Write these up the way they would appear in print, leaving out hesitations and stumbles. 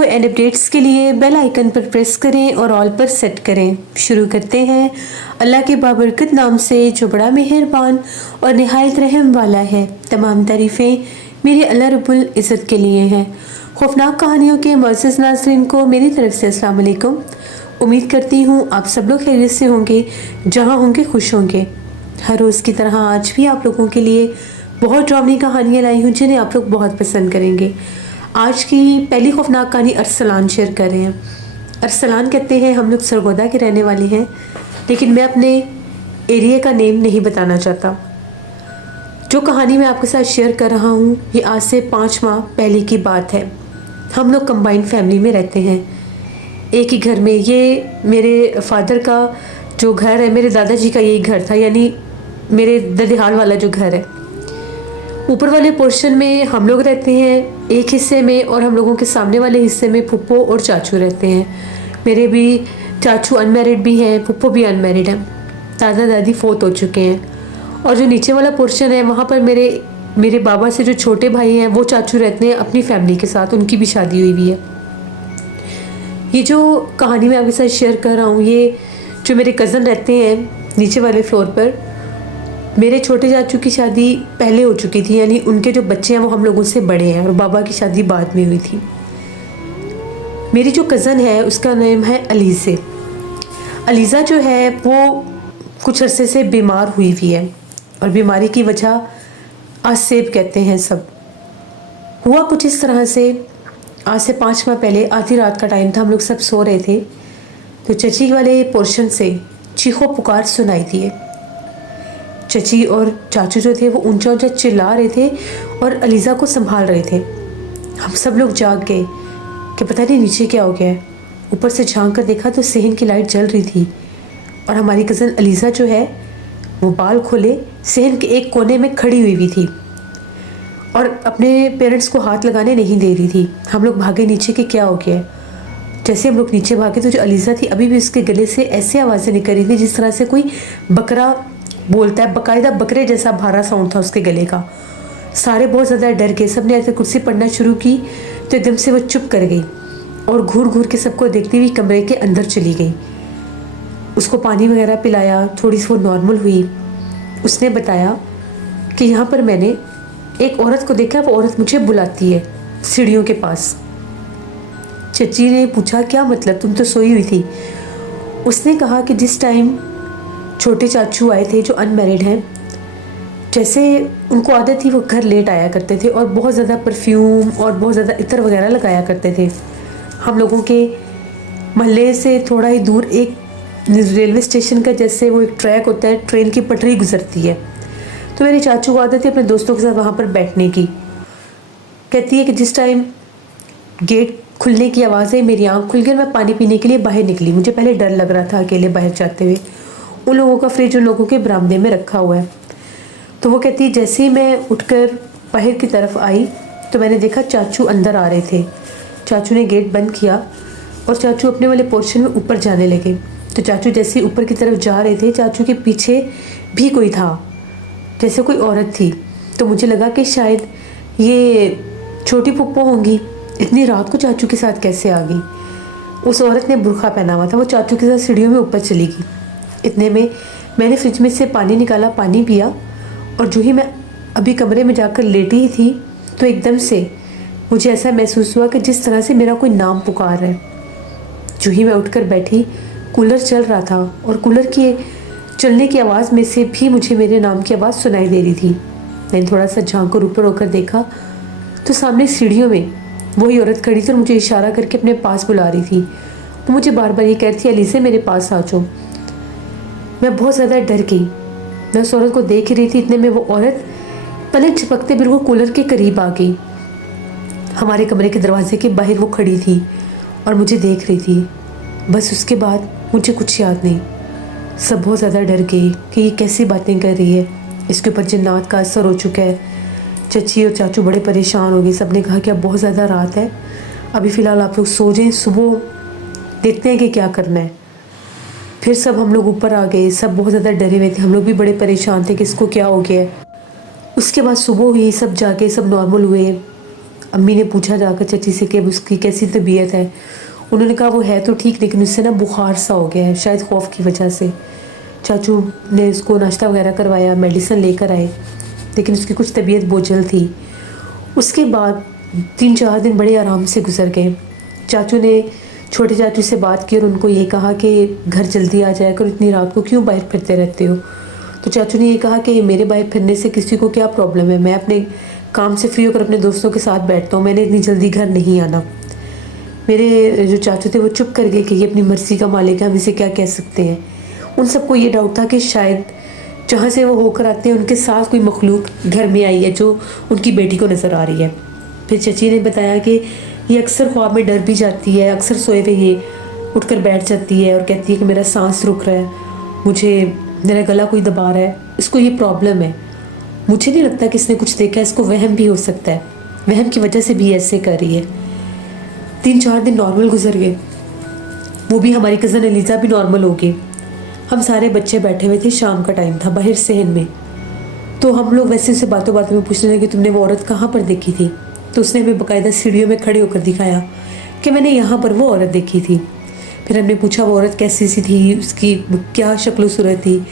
Video and updates के लिए bell icon पर प्रेस करें और ऑल पर सेट करें। शुरू करते हैं अल्लाह के बाबरकत नाम से जो बड़ा मेहरबान और निहायत रहम वाला है। तमाम तारीफ़ें मेरे अल्लाह रब्बुल इज़्ज़त के लिए हैं। खौफनाक कहानियों के मुअज़्ज़ज़ नाज़रीन को मेरी तरफ से अस्सलाम वालेकुम। उम्मीद करती हूँ आप सब लोग खैरियत से होंगे, जहाँ होंगे खुश होंगे। हर रोज़ की तरह आज भी आप लोगों के लिए बहुत ड्रामनी कहानियाँ लाई हूँ जिन्हें आप लोग बहुत पसंद करेंगे। आज की पहली खौफनाक कहानी अरसलान शेयर कर रहे हैं। अरसलान कहते हैं हम लोग सरगोदा के रहने वाले हैं, लेकिन मैं अपने एरिया का नेम नहीं बताना चाहता। जो कहानी मैं आपके साथ शेयर कर रहा हूँ ये आज से 5 माह पहले की बात है। हम लोग कंबाइंड फैमिली में रहते हैं, एक ही घर में। ये मेरे फादर का जो घर है, मेरे दादाजी का यही घर था, यानी मेरे ददिहाल वाला जो घर है। ऊपर वाले पोर्शन में हम लोग रहते हैं एक हिस्से में, और हम लोगों के सामने वाले हिस्से में फुप्पो और चाचू रहते हैं। मेरे भी चाचू अनमैरिड भी हैं, फुप्पो भी अनमैरिड हैं, दादा दादी फोत हो चुके हैं। और जो नीचे वाला पोर्शन है वहाँ पर मेरे बाबा से जो छोटे भाई हैं वो चाचू रहते हैं अपनी फैमिली के साथ, उनकी भी शादी हुई हुई है। ये जो कहानी मैं आपके साथ शेयर कर रहा हूँ, ये जो मेरे कज़न रहते हैं नीचे वाले फ्लोर पर, मेरे छोटे चाचू की शादी पहले हो चुकी थी, यानी उनके जो बच्चे हैं वो हम लोगों से बड़े हैं, और बाबा की शादी बाद में हुई थी। मेरी जो कज़न है उसका नाम है अलीज़े। अलीज़ा जो है वो कुछ अरसे से बीमार हुई हुई है, और बीमारी की वजह आसेब कहते हैं सब। हुआ कुछ इस तरह से, आज से 5 माह पहले आधी रात का टाइम था, हम लोग सब सो रहे थे, तो चची वाले पोर्शन से चीखो पुकार सुनाई दिए। चची और चाचू जो थे वो ऊंचा ऊंचा चिल्ला रहे थे और अलीज़ा को संभाल रहे थे। हम सब लोग जाग गए कि पता नहीं नीचे क्या हो गया है। ऊपर से झांक कर देखा तो सहन की लाइट जल रही थी, और हमारी कज़न अलीज़ा जो है वो बाल खोले सहन के एक कोने में खड़ी हुई थी, और अपने पेरेंट्स को हाथ लगाने नहीं दे रही थी। हम लोग भागे नीचे कि क्या हो गया है। जैसे हम लोग नीचे भागे तो जो अलीज़ा थी अभी भी उसके गले से ऐसी आवाज़ें निकल रही थी जिस तरह से कोई बकरा बोलता है, बाकायदा बकरे जैसा भारा साउंड था उसके गले का। सारे बहुत ज़्यादा डर गए, सब ने आकर कुर्सी पढ़ना शुरू की, तो एकदम से वो चुप कर गई और घूर घूर के सबको देखती हुई कमरे के अंदर चली गई। उसको पानी वगैरह पिलाया, थोड़ी सी वो नॉर्मल हुई। उसने बताया कि यहाँ पर मैंने एक औरत को देखा, वो औरत मुझे बुलाती है सीढ़ियों के पास। चची ने पूछा क्या मतलब, तुम तो सोई हुई थी। उसने कहा कि जिस टाइम छोटे चाचू आए थे जो अनमैरिड हैं, जैसे उनको आदत थी वो घर लेट आया करते थे और बहुत ज़्यादा परफ्यूम और बहुत ज़्यादा इत्र वगैरह लगाया करते थे। हम लोगों के मोहल्ले से थोड़ा ही दूर एक रेलवे स्टेशन का जैसे वो एक ट्रैक होता है, ट्रेन की पटरी गुजरती है, तो मेरे चाचू को आदत है अपने दोस्तों के साथ वहाँ पर बैठने की। कहती है कि जिस टाइम गेट खुलने की आवाज़ है मेरी आँख खुल गई, मैं पानी पीने के लिए बाहर निकली। मुझे पहले डर लग रहा था अकेले बाहर जाते हुए। उन लोगों का फ्रिज उन लोगों के बरामदे में रखा हुआ है। तो वो कहती है जैसे ही मैं उठकर बाहर की तरफ आई तो मैंने देखा चाचू अंदर आ रहे थे। चाचू ने गेट बंद किया और चाचू अपने वाले पोर्शन में ऊपर जाने लगे। तो चाचू जैसे ही ऊपर की तरफ जा रहे थे, चाचू के पीछे भी कोई था, जैसे कोई औरत थी। तो मुझे लगा कि शायद ये छोटी पुप्पो होंगी, इतनी रात को चाचू के साथ कैसे आ गई। उस औरत ने बुर्खा पहना हुआ था, वो चाचू के साथ सीढ़ियों में ऊपर चली गई। इतने में मैंने फ्रिज में से पानी निकाला, पानी पिया, और जो ही मैं अभी कमरे में जाकर लेटी ही थी तो एकदम से मुझे ऐसा महसूस हुआ कि जिस तरह से मेरा कोई नाम पुकार रहा है। जो ही मैं उठकर बैठी, कूलर चल रहा था और कूलर के चलने की आवाज़ में से भी मुझे मेरे नाम की आवाज़ सुनाई दे रही थी। मैंने थोड़ा सा झांक कर ऊपर होकर देखा तो सामने सीढ़ियों में वही औरत खड़ी थी और मुझे इशारा करके अपने पास बुला रही थी। वो मुझे बार बार ये कह रही थी अलीज़े मेरे पास आ जाओ। मैं बहुत ज़्यादा डर गई। मैं उस औरत को देख रही थी, इतने में वो औरत पलक झपकते बिल्कुल कूलर के करीब आ गई। हमारे कमरे के दरवाजे के बाहर वो खड़ी थी और मुझे देख रही थी। बस उसके बाद मुझे कुछ याद नहीं। सब बहुत ज़्यादा डर गई कि ये कैसी बातें कर रही है, इसके ऊपर जिन्नात का असर हो चुका है। चची और चाचू बड़े परेशान हो गए। सब ने कहा कि अब बहुत ज़्यादा रात है, अभी फ़िलहाल आप लोग सो जाएं, सुबह देखते हैं कि क्या करना है। फिर सब हम लोग ऊपर आ गए। सब बहुत ज़्यादा डरे हुए थे, हम लोग भी बड़े परेशान थे कि इसको क्या हो गया है। उसके बाद सुबह हुई, सब जाके सब नॉर्मल हुए। अम्मी ने पूछा जाकर चाची से कि अब उसकी कैसी तबीयत है। उन्होंने कहा वो है तो ठीक, लेकिन उससे ना बुखार सा हो गया है, शायद खौफ की वजह से। चाचू ने उसको नाश्ता वगैरह करवाया, मेडिसिन लेकर आए, लेकिन उसकी कुछ तबीयत बोझल थी। उसके बाद 3-4 दिन बड़े आराम से गुजर गए। चाचू ने छोटे चाचू से बात की और उनको ये कहा कि घर जल्दी आ जाया करो, इतनी रात को क्यों बाहर फिरते रहते हो। तो चाचू ने ये कहा कि मेरे बाहर फिरने से किसी को क्या प्रॉब्लम है, मैं अपने काम से फ्री होकर अपने दोस्तों के साथ बैठता हूँ, मैंने इतनी जल्दी घर नहीं आना। मेरे जो चाचू थे वो चुप कर गए कि ये अपनी मर्ज़ी का मालिक है, हम इसे क्या कह सकते हैं। उन सबको ये डाउट था कि शायद जहाँ से वो होकर आते हैं उनके साथ कोई मखलूक घर में आई है जो उनकी बेटी को नज़र आ रही है। फिर चाची ने बताया कि ये अक्सर ख्वाब में डर भी जाती है, अक्सर सोए हुए ये उठकर बैठ जाती है और कहती है कि मेरा सांस रुक रहा है, मुझे मेरा गला कोई दबा रहा है, इसको ये प्रॉब्लम है। मुझे नहीं लगता कि इसने कुछ देखा है, इसको वहम भी हो सकता है, वहम की वजह से भी ऐसे कर रही है। 3-4 दिन नॉर्मल गुजर गए, वो भी हमारी कज़न अलीज़ा भी नॉर्मल हो गई। हम सारे बच्चे बैठे हुए थे, शाम का टाइम था, बाहर सहन में। तो हम लोग वैसे उसे बातों बातों में पूछने लगे तुमने वो औरत कहाँ पर देखी थी। तो उसने हमें बाकायदा सीढ़ियों में खड़े होकर दिखाया कि मैंने यहाँ पर वो औरत देखी थी। फिर हमने पूछा वो औरत कैसी सी थी, उसकी क्या शक्ल सूरत थी।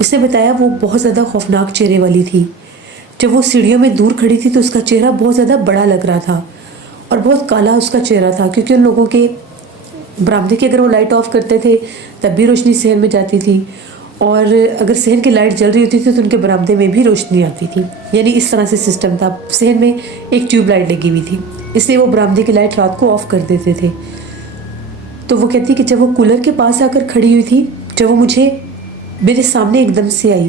उसने बताया वो बहुत ज़्यादा खौफनाक चेहरे वाली थी। जब वो सीढ़ियों में दूर खड़ी थी तो उसका चेहरा बहुत ज़्यादा बड़ा लग रहा था और बहुत काला उसका चेहरा था, क्योंकि उन लोगों के बरामदे की अगर वो लाइट ऑफ करते थे तब भी रोशनी सहन में जाती थी, और अगर सहन की लाइट जल रही होती थी तो उनके बरामदे में भी रोशनी आती थी। यानी इस तरह से सिस्टम था। सहन में एक ट्यूब लाइट लगी हुई थी, इसलिए वो बरामदे की लाइट रात को ऑफ कर देते थे। तो वो कहती कि जब वो कूलर के पास आकर खड़ी हुई थी, जब वो मेरे सामने एकदम से आई,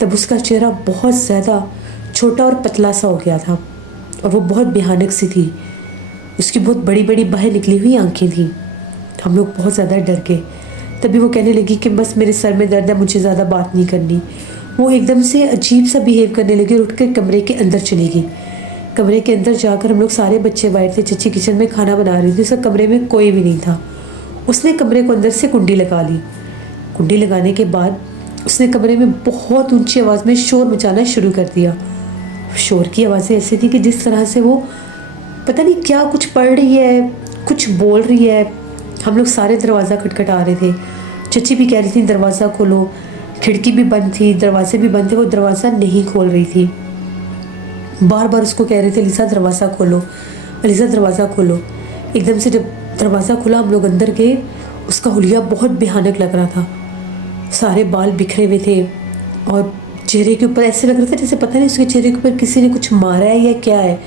तब उसका चेहरा बहुत ज़्यादा छोटा और पतला सा हो गया था और वो बहुत भयानक सी थी। उसकी बहुत बड़ी बड़ी बाहर निकली हुई आंखें थी। हम लोग बहुत ज़्यादा डर गए। तभी वो कहने लगी कि बस मेरे सर में दर्द है, मुझे ज़्यादा बात नहीं करनी। वो एकदम से अजीब सा बिहेव करने लगी और उठकर कमरे के अंदर चली गई। कमरे के अंदर जाकर हम लोग सारे बच्चे बाहर थे, चची किचन में खाना बना रही थी, उसका कमरे में कोई भी नहीं था। उसने कमरे को अंदर से कुंडी लगा ली। कुंडी लगाने के बाद उसने कमरे में बहुत ऊंची आवाज़ में शोर मचाना शुरू कर दिया। शोर की आवाज़ें ऐसी थी कि जिस तरह से वो पता नहीं क्या कुछ पढ़ रही है, कुछ बोल रही है। हम लोग सारे दरवाज़ा खटखटा रहे थे। चची भी कह रही थी दरवाज़ा खोलो, खिड़की भी बंद थी, दरवाजे भी बंद थे, वो दरवाज़ा नहीं खोल रही थी। बार बार उसको कह रहे थे अलीज़ा दरवाज़ा खोलो, अलीज़ा दरवाज़ा खोलो। एकदम से जब दरवाज़ा खुला हम लोग अंदर गए, उसका हुलिया बहुत भयानक लग रहा था। सारे बाल बिखरे हुए थे और चेहरे के ऊपर ऐसे लग रहा था जैसे पता नहीं उसके चेहरे के ऊपर किसी ने कुछ मारा है या क्या है।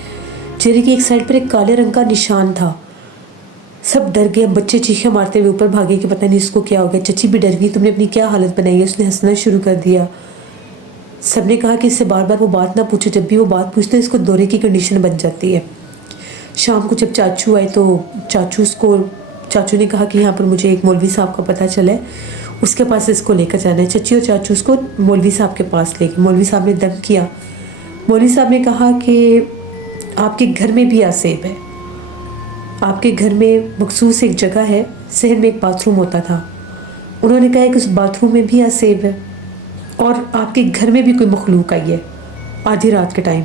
चेहरे की एक साइड पर एक काले रंग का निशान था। सब डर गए, बच्चे चीखें मारते हुए ऊपर भागे कि पता नहीं इसको क्या हो गया। चची भी डर गई, तुमने अपनी क्या हालत बनाई है। उसने हंसना शुरू कर दिया। सबने कहा कि इससे बार बार वो बात ना पूछो, जब भी वो बात पूछते इसको दौरे की कंडीशन बन जाती है। शाम को जब चाचू आए तो चाचू ने कहा कि यहाँ पर मुझे एक मौलवी साहब का पता चला है, उसके पास इसको लेकर जाना है। चची और चाचू उसको मौलवी साहब के पास ले गए। मौलवी साहब ने दम किया। मौलवी साहब ने कहा कि आपके घर में भी आसेब है, आपके घर में मखसूस एक जगह है, शहर में एक बाथरूम होता था। उन्होंने कहा कि उस बाथरूम में भी आसेब है और आपके घर में भी कोई मखलूक आई है आधी रात के टाइम।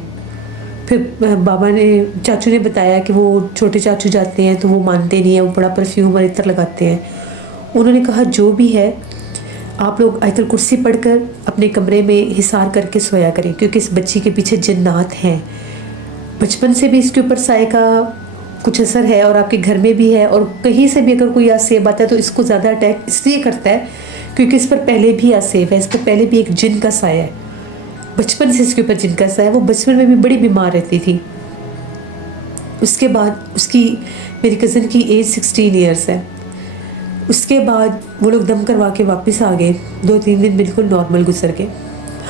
फिर चाचू ने बताया कि वो छोटे चाचू जाते हैं तो वो मानते नहीं है, वो बड़ा परफ्यूम और इत्र लगाते हैं। उन्होंने कहा जो भी है आप लोग आयतुल कुर्सी पढ़कर अपने कमरे में हिसार करके सोया करें, क्योंकि इस बच्ची के पीछे जिन्नात हैं। बचपन से भी इसके ऊपर साए का कुछ असर है और आपके घर में भी है, और कहीं से भी अगर कोई आसेब आता है तो इसको ज़्यादा अटैक इसलिए करता है क्योंकि इस पर पहले भी आसेब है, इस पर पहले भी एक जिन का साया है। बचपन से इसके ऊपर जिन का साया है। वो बचपन में भी बड़ी बीमार रहती थी। उसके बाद मेरी कज़न की एज 16 ईयर्स है। उसके बाद वो लोग दम करवा के वापस आ गए। 2-3 दिन बिल्कुल नॉर्मल गुजर गए।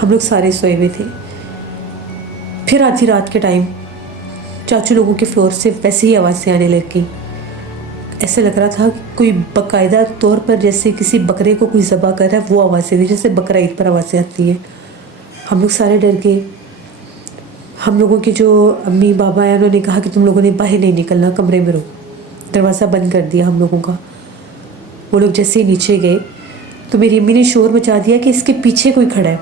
हम लोग सारे सोए हुए थे। फिर आधी रात के टाइम चाचू लोगों के फ्लोर से वैसे ही आवाज़ें आने लग गई। ऐसा लग रहा था कि कोई बाकायदा तौर पर जैसे किसी बकरे को कोई ज़बह कर रहा है, वो आवाज़ें थी जैसे बकरा ईद पर आवाज़ें आती हैं। हम लोग सारे डर गए। हम लोगों के जो अम्मी बाबा हैं उन्होंने कहा कि तुम लोगों ने बाहर नहीं निकलना, कमरे में रहो। दरवाज़ा बंद कर दिया हम लोगों का। वो लोग जैसे ही नीचे गए तो मेरी अम्मी ने शोर मचा दिया कि इसके पीछे कोई खड़ा है।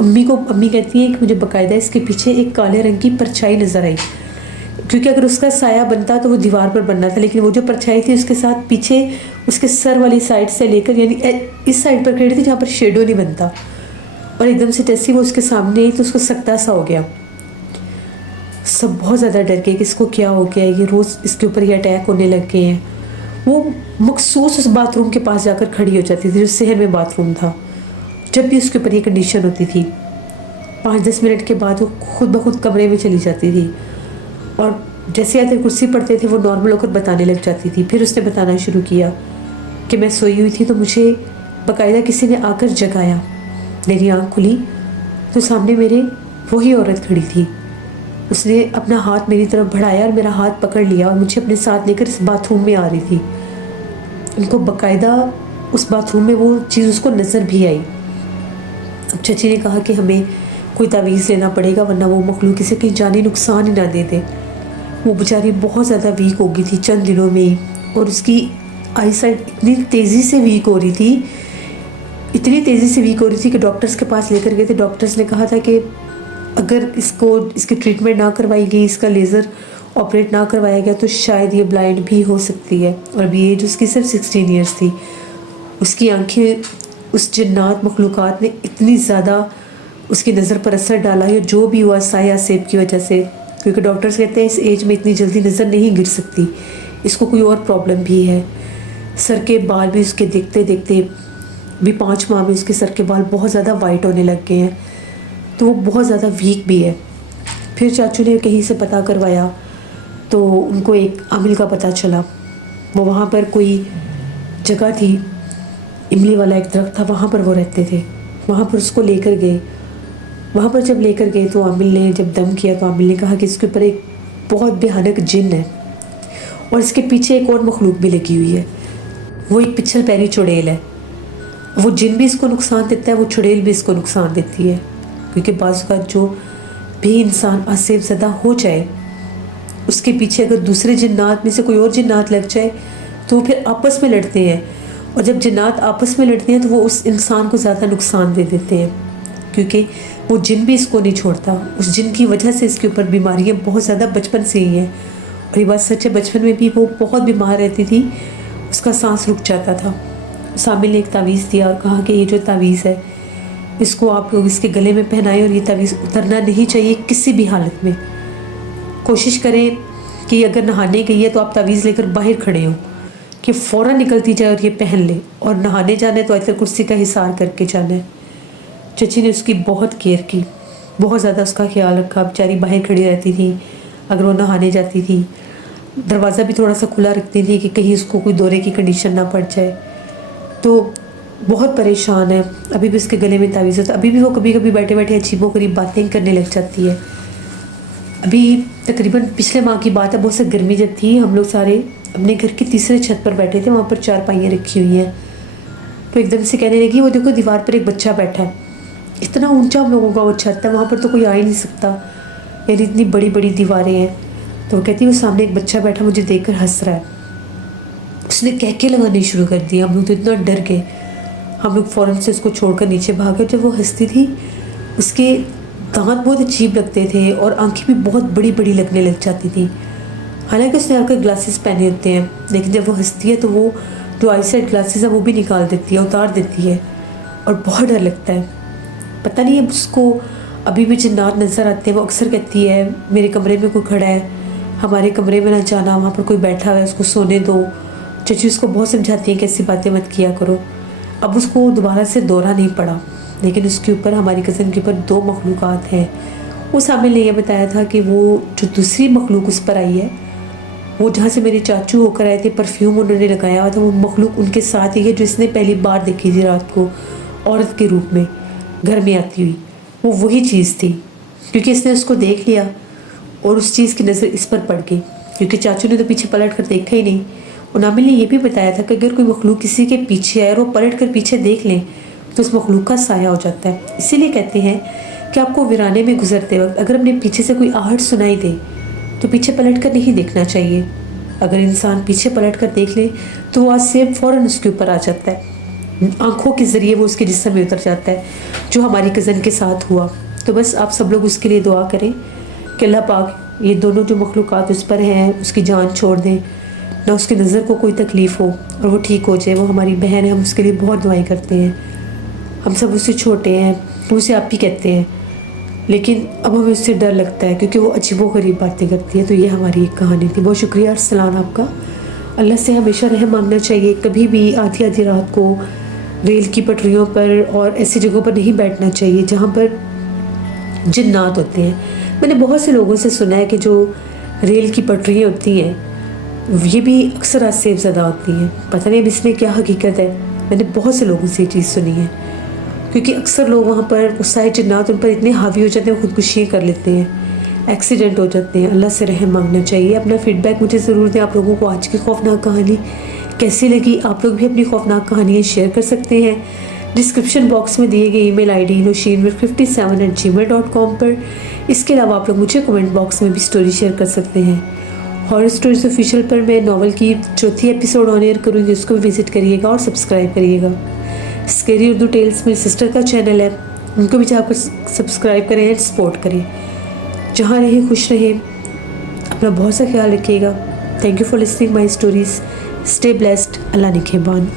अम्मी कहती है कि मुझे बाकायदा इसके पीछे एक काले रंग की परछाई नज़र आई, क्योंकि अगर उसका साया बनता तो वो दीवार पर बनना था, लेकिन वो जो परछाई थी उसके साथ पीछे उसके सर वाली साइड से लेकर यानी इस साइड पर खड़ी थी जहाँ पर शेडो नहीं बनता, और एकदम से जैसे वो उसके सामने आई तो उसको सकता सा हो गया। सब बहुत ज़्यादा डर गए कि इसको क्या हो गया है, ये रोज़ इसके ऊपर ये अटैक होने लग गए हैं। वो मखसूस उस बाथरूम के पास जाकर खड़ी हो जाती थी जो शहर में बाथरूम था। जब भी उसके ऊपर ये कंडीशन होती थी 5-10 मिनट के बाद वो खुद ब खुद कमरे में चली जाती थी, और जैसे आते कुर्सी पड़ते थे वो नॉर्मल होकर बताने लग जाती थी। फिर उसने बताना शुरू किया कि मैं सोई हुई थी तो मुझे बाकायदा किसी ने आकर जगाया। मेरी आँख खुली तो सामने मेरे वही औरत खड़ी थी। उसने अपना हाथ मेरी तरफ बढ़ाया और मेरा हाथ पकड़ लिया और मुझे अपने साथ लेकर इस बाथरूम में आ रही थी। उनको बाकायदा उस बाथरूम में वो चीज़ उसको नज़र भी आई। अब चाची ने कहा कि हमें कोई तावीज़ लेना पड़ेगा वरना वो मखलूक इसे कहीं जानी नुकसान ही ना दे दे। वो बेचारी बहुत ज़्यादा वीक हो गई थी चंद दिनों में ही, और उसकी आई साइट इतनी तेज़ी से वीक हो रही थी, इतनी तेज़ी से वीक हो रही थी कि डॉक्टर्स के पास लेकर गए थे। डॉक्टर्स ने कहा था कि अगर इसकी ट्रीटमेंट ना करवाई गई, इसका लेज़र ऑपरेट ना करवाया गया तो शायद ये ब्लाइंड भी हो सकती है। और अभी एज उसकी सिर्फ 16 ईयर्स थी। उसकी आंखें उस जिन्नात मखलूक़ात ने इतनी ज़्यादा उसकी नज़र पर असर डाला है, जो भी हुआ साया सेब की वजह से, क्योंकि डॉक्टर्स कहते हैं इस एज में इतनी जल्दी नज़र नहीं गिर सकती, इसको कोई और प्रॉब्लम भी है। सर के बाल भी उसके देखते देखते भी 5 माह में उसके सर के बाल बहुत ज़्यादा वाइट होने लग गए हैं, तो वो बहुत ज़्यादा वीक भी है। फिर चाचू ने कहीं से पता करवाया तो उनको एक आमिल का पता चला। वो वहाँ पर कोई जगह थी, इमली वाला एक दरख्त था, वहाँ पर वो रहते थे। वहाँ पर उसको लेकर गए। वहाँ पर जब लेकर गए तो आमिल ने जब दम किया तो आमिल ने कहा कि इसके ऊपर एक बहुत भयानक जिन है और इसके पीछे एक और मखलूक भी लगी हुई है। वो एक पिछल पैरी चुड़ैल है। वो जिन भी इसको नुकसान देता है, वो चुड़ैल भी इसको नुकसान देती है, क्योंकि बाज़ का जो भी इंसान आसेब ज़दा हो जाए उसके पीछे अगर दूसरे जिन्नात में से कोई और जिन्नात लग जाए तो वो फिर आपस में लड़ते हैं, और जब जिन्नात आपस में लड़ते हैं तो वो उस इंसान को ज़्यादा नुकसान दे देते हैं, क्योंकि वो जिन भी इसको नहीं छोड़ता। उस जिन की वजह से इसके ऊपर बीमारियाँ बहुत ज़्यादा बचपन से ही हैं, और ये बात सच है, बचपन में भी वो बहुत बीमार रहती थी, उसका सांस रुक जाता था। सामिल ने एक तावीज़ दिया और कहा कि ये जो तावीज़ है इसको आप लोग इसके गले में पहनाएं, और ये तावीज़ उतरना नहीं चाहिए किसी भी हालत में। कोशिश करें कि अगर नहाने गई है तो आप तावीज़ लेकर बाहर खड़े हों कि फ़ौरन निकलती जाए और ये पहन ले, और नहाने जाने तो आयतल कुर्सी का हिसार करके जाना है। चची ने उसकी बहुत केयर की, बहुत ज़्यादा उसका ख्याल रखा। बेचारी बाहर खड़ी रहती थी, अगर वो नहाने जाती थी दरवाज़ा भी थोड़ा सा खुला रखती थी कि कहीं उसको कोई दौरे की कंडीशन ना पड़ जाए। तो बहुत परेशान है। अभी भी उसके गले में तावीज़ होता है, अभी भी वो कभी कभी बैठे बैठे अजीबोगरीब बातें करने लग जाती है। अभी तकरीबन पिछले माह की बात है, बहुत सी गर्मी जब थी, हम लोग सारे अपने घर की तीसरे छत पर बैठे थे, वहाँ पर 4 पाइयाँ रखी हुई हैं। तो एकदम से कहने लगी, वो देखो दीवार पर एक बच्चा बैठा है। इतना ऊंचा हम लोगों का वो छत है, वहाँ पर तो कोई आ ही नहीं सकता, यानी इतनी बड़ी बड़ी दीवारें हैं। तो वो कहती है वो सामने एक बच्चा बैठा मुझे देखकर हंस रहा है। उसने कहके लगानी शुरू कर दिया। हम लोग तो इतना डर गए, हम लोग फ़ौरन से उसको छोड़कर नीचे भागे। जब वो हंसती थी उसके दांत बहुत अजीब लगते थे और आंखें भी बहुत बड़ी बड़ी लगने लग जाती थी। हालांकि उसने आकर ग्लासेस पहने होते हैं, लेकिन जब वो हंसती है तो वो जो आई साइड ग्लासेस है वो भी निकाल देती है, उतार देती है, और बहुत डर लगता है। पता नहीं अब उसको अभी भी जिन्नात नज़र आते हैं। वो अक्सर कहती है मेरे कमरे में कोई खड़ा है, हमारे कमरे में ना जाना, वहाँ पर कोई बैठा हुआ है, उसको सोने दो। चची उसको बहुत समझाती है कि ऐसी बातें मत किया करो। अब उसको दोबारा से दौरा नहीं पड़ा, लेकिन उसके ऊपर, हमारी कज़न के ऊपर 2 मखलूक़ात हैं। उस आमिल ने यह बताया था कि वो जो दूसरी मखलूक उस पर आई है, वो जहाँ से मेरे चाचू होकर आए थे, परफ्यूम उन्होंने लगाया हुआ था, वो मखलूक उनके साथ ही है जो इसने पहली बार देखी थी रात को औरत के रूप में घर में आती हुई। वो वही चीज़ थी, क्योंकि इसने उसको देख लिया और उस चीज़ की नज़र इस पर पड़ गई, क्योंकि चाचू ने तो पीछे पलट कर देखा ही नहीं। और आमिल ने यह भी बताया था कि अगर कोई मखलूक किसी के पीछे आए और वो पलट कर पीछे देख लें तो उस मखलूक का साया हो जाता है। इसीलिए कहते हैं कि आपको वीराने में गुजरते वक्त अगर अपने पीछे से कोई आहट सुनाई दे तो पीछे पलट कर नहीं देखना चाहिए। अगर इंसान पीछे पलट कर देख ले तो वो आसेब फ़ौरन उसके ऊपर आ जाता है, आँखों के ज़रिए वो उसके जिस्म में उतर जाता है, जो हमारी कज़न के साथ हुआ। तो बस आप सब लोग उसके लिए दुआ करें कि अल्लाह पाक ये दोनों जो मखलूक़ात उस पर हैं उसकी जान छोड़ दें, ना उसकी नज़र को कोई तकलीफ़ हो और वो ठीक हो जाए। वो हमारी बहन है, हम उसके लिए बहुत दुआएं करते हैं। हम सब उससे छोटे हैं, हम उसे आप ही कहते हैं, लेकिन अब हमें उससे डर लगता है क्योंकि वो अजीबोगरीब बातें करती है। तो ये हमारी एक कहानी थी। बहुत शुक्रिया अरसलान आपका। अल्लाह से हमेशा रहम मांगना चाहिए। कभी भी आधी आधी रात को रेल की पटरियों पर और ऐसी जगहों पर नहीं बैठना चाहिए जहाँ पर जिन्नात होते हैं। मैंने बहुत से लोगों से सुना है कि जो रेल की पटरियाँ होती हैं ये भी अक्सर आसेबज़दा होती हैं। पता नहीं अब इसमें क्या हकीकत है, मैंने बहुत से लोगों से ये चीज़ सुनी है, क्योंकि अक्सर लोग वहाँ पर गुस्साए जिन्नात उन पर इतने हावी हो जाते हैं, खुदकुशियाँ कर लेते हैं, एक्सीडेंट हो जाते हैं। अल्लाह से रहम मांगना चाहिए। अपना फीडबैक मुझे ज़रूर दें। आप लोगों को आज की खौफनाक कहानी कैसी लगी? आप लोग भी अपनी खौफनाक कहानियाँ शेयर कर सकते हैं डिस्क्रिप्शन बॉक्स में दिए गए ईमेल आईडी noshin57@gmail.com पर। इसके अलावा आप लोग मुझे कमेंट बॉक्स में भी स्टोरी शेयर कर सकते हैं। हॉरर स्टोरीज ऑफिशियल पर मैं नॉवल की चौथी एपिसोड ऑन एयर करूँगी, उसको भी विजिट करिएगा और सब्सक्राइब करिएगा। स्केरी उर्दू टेल्स मेरी सिस्टर का चैनल है, उनको भी जाकर सब्सक्राइब करें एंड सपोर्ट करें। जहाँ रहें खुश रहें, अपना बहुत सा ख्याल रखिएगा। Thank you for listening my stories. Stay blessed. Allah निगहबान।